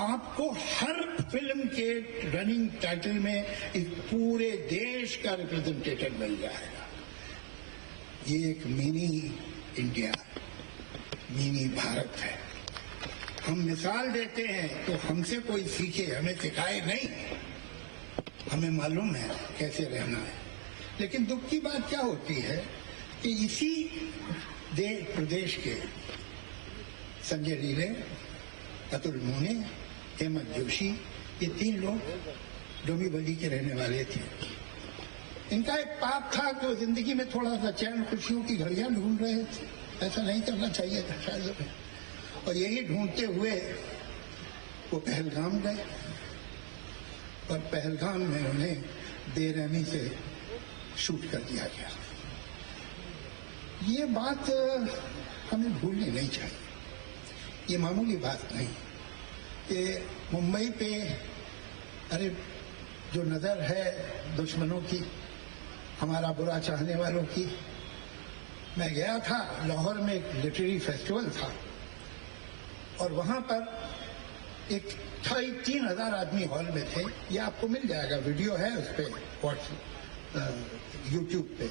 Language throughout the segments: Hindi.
आपको हर फिल्म के रनिंग टाइटल में इस पूरे देश का रिप्रेजेंटेटिव मिल जाएगा। ये एक मिनी इंडिया, मिनी भारत है। हम मिसाल देते हैं तो हमसे कोई सीखे, हमें सिखाए नहीं, हमें मालूम है कैसे रहना है। लेकिन दुख की बात क्या होती है कि इसी प्रदेश के संजय लीले, अतुल मोने, हेमंत जोशी, ये 3 लोग डोंबिवली के रहने वाले थे। इनका एक पाप था कि जिंदगी में थोड़ा सा चैन खुशियों की घड़ियां ढूंढ रहे थे। ऐसा नहीं करना चाहिए था शायद। और यही ढूंढते हुए वो पहलगाम गए और पहलगाम में उन्हें बेरहमी से शूट कर दिया गया। ये बात हमें भूलनी नहीं चाहिए। ये मामूली बात नहीं कि मुंबई पे अरे जो नजर है दुश्मनों की, हमारा बुरा चाहने वालों की। मैं गया था, लाहौर में एक लिटरेरी फेस्टिवल था और वहां पर एक 3,000 आदमी हॉल में थे। ये आपको मिल जाएगा, वीडियो है उस पर यूट्यूब पे।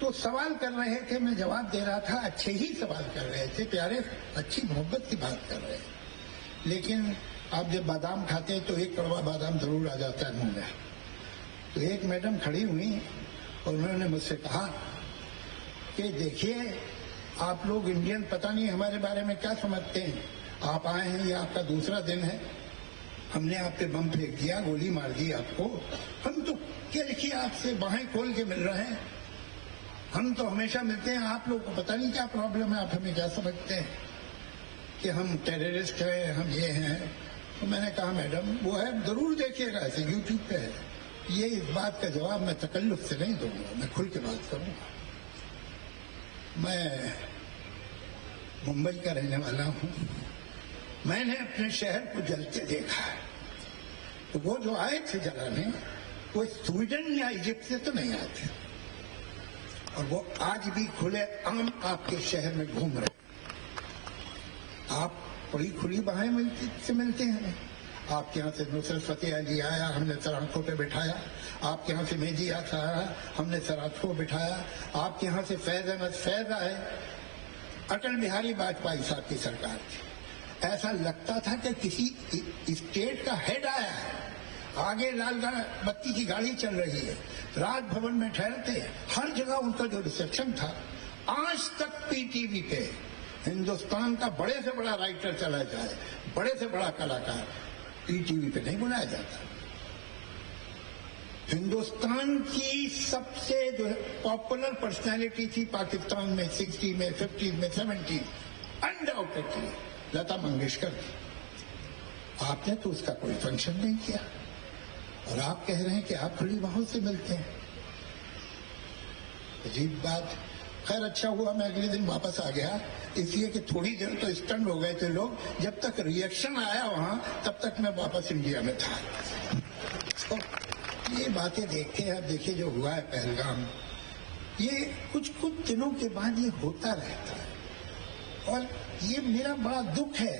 तो सवाल कर रहे थे, मैं जवाब दे रहा था। अच्छे ही सवाल कर रहे थे, प्यारे, अच्छी मोहब्बत की बात कर रहे हैं। लेकिन आप जब बादाम खाते हैं तो एक कड़वा बादाम जरूर आ जाता है मुंह में। तो एक मैडम खड़ी हुई और उन्होंने मुझसे कहा कि देखिए, आप लोग इंडियन पता नहीं हमारे बारे में क्या समझते हैं। आप आए हैं, ये आपका दूसरा दिन है, हमने आप पे बम फेंक दिया, गोली मार दी आपको। हम तो क्या लिखिए आपसे बाहें खोल के मिल रहे हैं। हम तो हमेशा मिलते हैं, आप लोग को पता नहीं क्या प्रॉब्लम है, आप हमें क्या समझते हैं कि हम टेररिस्ट हैं, हम ये हैं। तो मैंने कहा मैडम वो है, जरूर देखिएगा, ऐसे यूट्यूब पे है। ये इस बात का जवाब मैं तकल्लुफ से नहीं दूंगा, मैं खुल के बात करूंगा। मैं मुंबई का रहने वाला हूं। मैंने अपने शहर को जलते देखा है। तो वो जो आए थे जलाने, वो स्वीडन या इजिप्ट से तो नहीं आए थे, और वो आज भी खुले आम आपके शहर में घूम रहे। आप बड़ी खुली बाहें मिलते हैं। आपके यहाँ से नुसरत फतेह अली आया, हमने सराखों पे बिठाया। आपके यहाँ से मेहदी आया, हमने सराखों पे बिठाया। आपके यहाँ से फैज अहमद फैज आए। अटल बिहारी वाजपेयी साहब की सरकार थी। ऐसा लगता था कि किसी स्टेट का हेड आया है। आगे लाल बत्ती की गाड़ी चल रही है, राजभवन में ठहरते, हर जगह उनका जो रिसेप्शन था। आज तक पीटीवी पे हिंदुस्तान का बड़े से बड़ा राइटर चला जाए, बड़े से बड़ा कलाकार, पीटीवी पे नहीं बुलाया जाता। हिंदुस्तान की सबसे जो पॉपुलर पर्सनालिटी थी पाकिस्तान में 60 में, 50 में, 70, अनडाउटेडली लता मंगेशकर थी। आपने तो उसका कोई फंक्शन नहीं किया और आप कह रहे हैं कि आप खुली बाहों से मिलते हैं। अजीब बात। खैर, अच्छा हुआ मैं अगले दिन वापस आ गया, इसलिए कि थोड़ी देर तो स्टन हो गए थे लोग। जब तक रिएक्शन आया वहां, तब तक मैं वापस इंडिया में था। तो ये बातें देखते हैं। अब देखिए जो हुआ है पहलगाम, ये कुछ दिनों के बाद ये होता रहता है। और ये मेरा बड़ा दुख है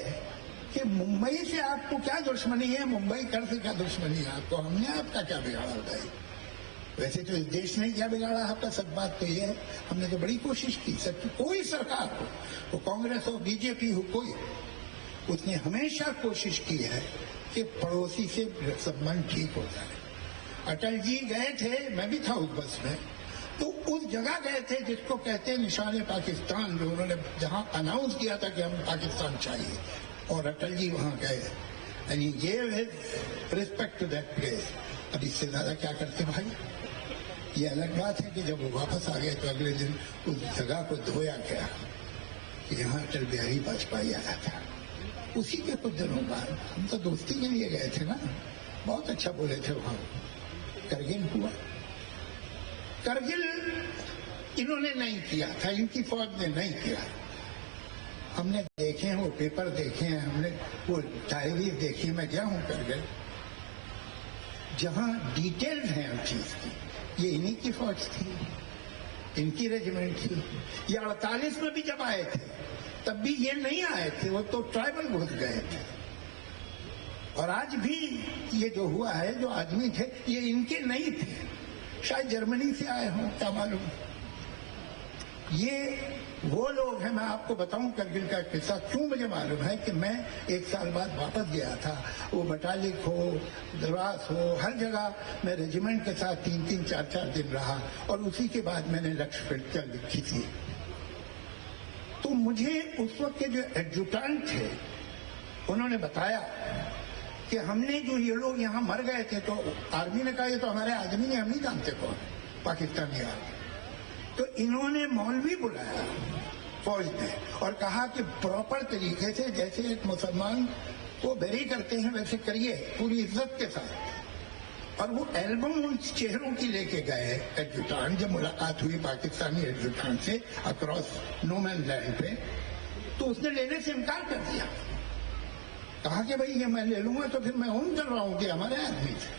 कि मुंबई से आपको क्या दुश्मनी है, मुंबई कर से क्या दुश्मनी है आपको। हमने आपका क्या बिगाड़ा भाई? वैसे तो इस देश ने क्या बिगाड़ा आपका, सब बात तो ये है। हमने तो बड़ी कोशिश की, सब कोई सरकार हो, वो कांग्रेस हो, बीजेपी हो, कोई, उसने हमेशा कोशिश की है कि पड़ोसी से संबंध ठीक हो जाए। अटल जी गए थे, मैं भी था उस बस में, तो उस जगह गए थे जिसको कहते हैं निशाने पाकिस्तान, जो उन्होंने जहां अनाउंस किया था कि हमें पाकिस्तान चाहिए, और अटल जी वहां गए and he give his respect to that place. अब इससे ज्यादा क्या करते भाई? ये अलग बात है कि जब वो वापस आ गए तो अगले दिन उस जगह को धोया गया कि यहाँ अटल बिहारी वाजपेयी आया था। उसी के कुछ दिनों बाद हम तो दोस्ती के लिए गए थे ना, बहुत अच्छा बोले थे वहां। करगिल हुआ, करगिल इन्होंने नहीं किया था, इनकी फौज ने नहीं किया। हमने देखे हैं वो पेपर देखे हैं, हमने वो डायरी देखी। मैं गया हूं करगिल, जहां डिटेल्स हैं हर चीज की। ये इन्हीं की फौज थी, इनकी रेजिमेंट थी। ये 48 में भी जब आए थे तब भी ये नहीं आए थे, वो तो ट्राइबल घुस गए थे। और आज भी ये जो हुआ है, जो आदमी थे ये इनके नहीं थे, शायद जर्मनी से आए हों, क्या मालूम। ये वो लोग हैं। मैं आपको बताऊं करगिल का किस्सा क्यों मुझे मालूम है कि मैं 1 साल बाद वापस गया था। वो बटालिक हो, द्रास हो, हर जगह मैं रेजिमेंट के साथ 3-3, 4-4 दिन रहा और उसी के बाद मैंने लक्ष्य पिक्चर लिखी थी। तो मुझे उस वक्त के जो एडजुटेंट थे उन्होंने बताया कि हमने जो ये लोग यहाँ मर गए थे, तो आर्मी ने कहा ये तो हमारे आदमी ने, हम नहीं जानते कौन, पाकिस्तानी आर्मी। तो इन्होंने मौलवी बुलाया फौज में और कहा कि प्रॉपर तरीके से जैसे एक मुसलमान को बेरी करते हैं वैसे करिए, पूरी इज्जत के साथ। और वो एल्बम उन चेहरों की लेके गए एडजुटेंट, जब मुलाकात हुई पाकिस्तानी एडजुटेंट से अक्रॉस नो मैन लैंड पे, तो उसने लेने से इनकार कर दिया। कहा कि भाई ये मैं ले लूंगा तो फिर मैं ओन कर रहा हूं कि हमारे आदमी थे,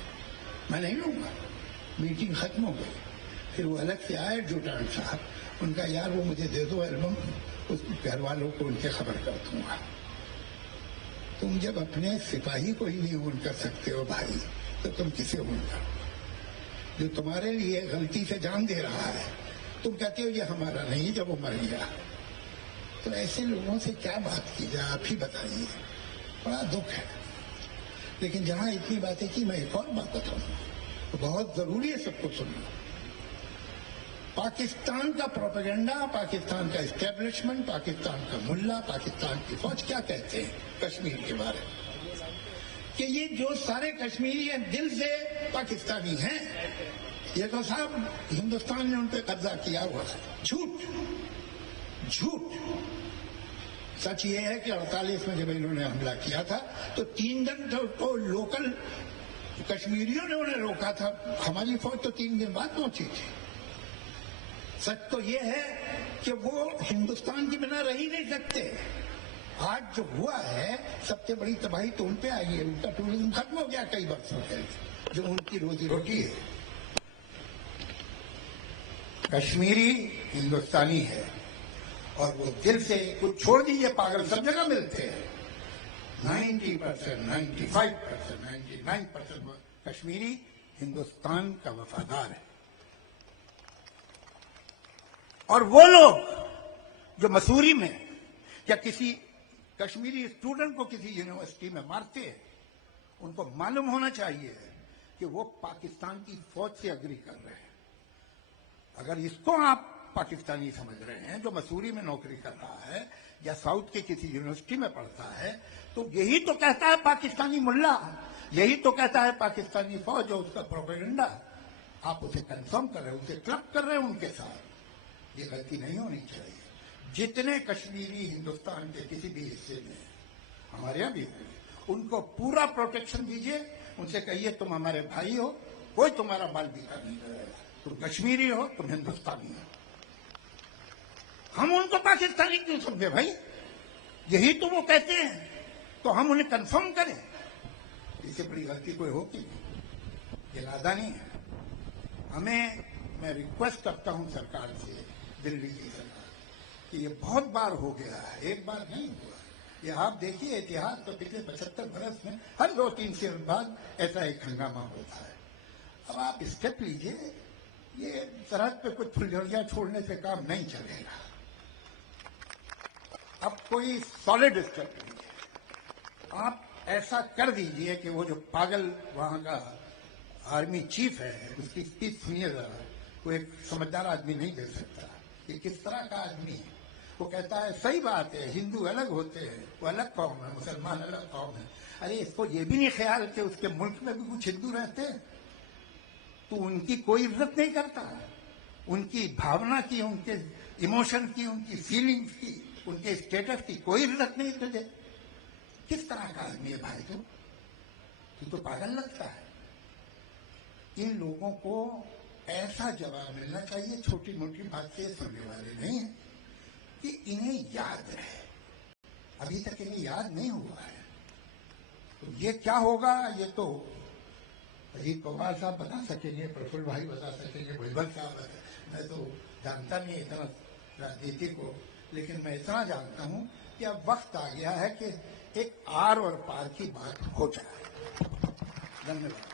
मैं नहीं लूंगा। मीटिंग खत्म हो गई। फिर वो अलग से आए एडजुटेंट साहब, उनका यार वो मुझे दे दो एल्बम, उस घर वालों को उनके खबर कर दूंगा। तुम जब अपने सिपाही को ही नहीं ओन कर सकते हो भाई, तो तुम किसे ओन करो? जो तुम्हारे लिए गलती से जान दे रहा है, तुम कहते हो ये हमारा नहीं, जब वो मर गया। तो ऐसे लोगों से क्या बात की जाए, आप ही बताइए। बड़ा दुख है। लेकिन जहां इतनी बातें की, मैं एक और बात बताऊं, तो बहुत जरूरी है सबको सुनना। पाकिस्तान का प्रोपेगेंडा, पाकिस्तान का एस्टेब्लिशमेंट, पाकिस्तान का मुल्ला, पाकिस्तान की फौज क्या कहते हैं कश्मीर के बारे में? कि ये जो सारे कश्मीरी हैं दिल से पाकिस्तानी हैं, ये तो साहब हिंदुस्तान ने उन पर कब्जा किया हुआ है। झूठ झूठ। सच ये है कि 48 में जब इन्होंने हमला किया था तो 3 दिन तो लोकल कश्मीरियों ने उन्हें रोका था, हमारी फौज तो 3 दिन बाद पहुंची थी। सच तो ये है कि वो हिंदुस्तान के बिना रह ही नहीं सकते। आज जो हुआ है, सबसे बड़ी तबाही तो उन पे आई है। उनका टूरिज्म खत्म हो गया कई वर्षों से, जो उनकी रोजी रोटी है। कश्मीरी हिंदुस्तानी है और वो दिल से, कुछ छोड़ दीजिए, पागल सब जगह मिलते हैं। 90%, 95%, 99% कश्मीरी हिंदुस्तान का वफादार है। और वो लोग जो मसूरी में या किसी कश्मीरी स्टूडेंट को किसी यूनिवर्सिटी में मारते हैं, उनको मालूम होना चाहिए कि वो पाकिस्तान की फौज से अग्री कर रहे हैं। अगर इसको आप पाकिस्तानी समझ रहे हैं, जो मसूरी में नौकरी कर रहा है या साउथ के किसी यूनिवर्सिटी में पढ़ता है, तो यही तो कहता है पाकिस्तानी मुल्ला, यही तो कहता है पाकिस्तानी फौज और उसका प्रोपेगेंडा। आप उसे कंफर्म कर रहे हैं, उसे क्लब कर रहे हैं उनके साथ। ये गलती नहीं होनी चाहिए। जितने कश्मीरी हिंदुस्तान के किसी भी हिस्से में, हमारे यहाँ भी, उनको पूरा प्रोटेक्शन दीजिए। उनसे कहिए तुम हमारे भाई हो, कोई तुम्हारा माल बिका नहीं करेगा। तुम कश्मीरी हो, तुम हिंदुस्तानी हो। हम उनको पाकिस्तानी क्यों समझे भाई? यही तो वो कहते हैं, तो हम उन्हें कंफर्म करें। इससे बड़ी गलती कोई होगी? ये लादा नहीं है। मैं रिक्वेस्ट करता हूं सरकार से, दिल्ली की सरकार, कि ये बहुत बार हो गया है, एक बार नहीं हुआ। ये आप देखिए इतिहास, तो पिछले 75 बरस में हर 2-3 साल बाद ऐसा एक हंगामा होता है। अब आप स्टेप लीजिए। ये सरहद पे कुछ फुलझड़ियां छोड़ने से काम नहीं चलेगा। अब कोई सॉलिड स्टेप लीजिए। आप ऐसा कर दीजिए कि वो जो पागल वहां का आर्मी चीफ है, उसकी स्पीच सुनिए जरा। वो एक समझदार आदमी नहीं दे सकता। ये किस तरह का आदमी है? वो कहता है सही बात है, हिंदू अलग होते हैं, वो अलग कौम है, मुसलमान अलग कौम है। अरे इसको ये भी नहीं ख्याल कि उसके मुल्क में भी कुछ हिंदू रहते हैं, तो उनकी कोई इज्जत नहीं करता। उनकी भावना की, उनके इमोशन की, उनकी फीलिंग्स की, उनके स्टेटस की कोई इज्जत नहीं तुझे। किस तरह का आदमी है भाई तू? तो पागल लगता है। इन लोगों को ऐसा जवाब मिलना चाहिए, छोटी मोटी बातें सुनने वाले नहीं है, कि इन्हें याद रहे। अभी तक इन्हें याद नहीं हुआ है। तो ये क्या होगा, ये तो अजीत पवार साहब बता सकेंगे, प्रफुल्ल भाई बता सकेंगे, भुजबल साहब। मैं तो जानता नहीं इतना राजनीति को, लेकिन मैं इतना जानता हूं कि अब वक्त आ गया है कि एक आर और पार की बात हो जाए। धन्यवाद।